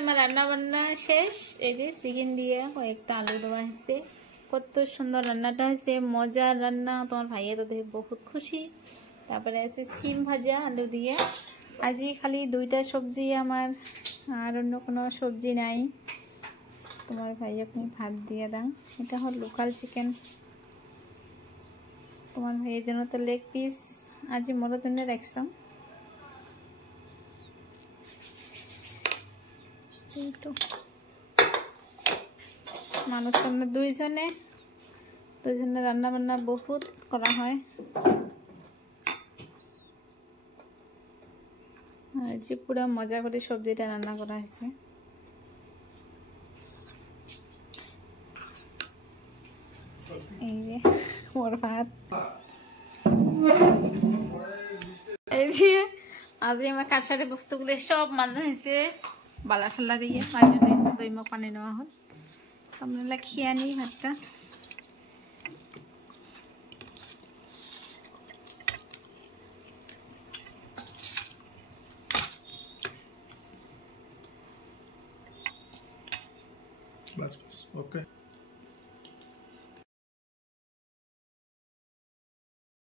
আমার রান্না বান্না শেষ। এই যে চিকেন দিয়ে কয়েকটা আলু দেওয়া হয়েছে। কত সুন্দর রান্নাটা হয়েছে, মজার রান্না। তোমার ভাইয়া তো দেখে বহুত খুশি। তারপরে আছে সিম ভাজা আলু দিয়ে। আজি খালি দুইটা সবজি আমার, আর অন্য কোনো সবজি নাই। তোমার ভাই আপনি ভাত দিয়ে দাও। এটা হল লোকাল চিকেন। তোমার ভাইয়ের জন্য তো লেগ পিস আজি মোর জন্য রাখছাম। এই তো মানুষ আমরা দুইজনে রান্না বান্না বহুত করা হয়। যে পুরো মজা করে সবজিটা রান্না করা হয়েছে। এই যে মোর ভাত। এই যে আজ আমার কাছারে বস্তুগুলো সব মাঝে হয়েছে বালা ঠাল্লা দিয়ে দইমা পানি নেওয়া হল। আমরা খেয়ে নিই ভাতটা। बस ओके।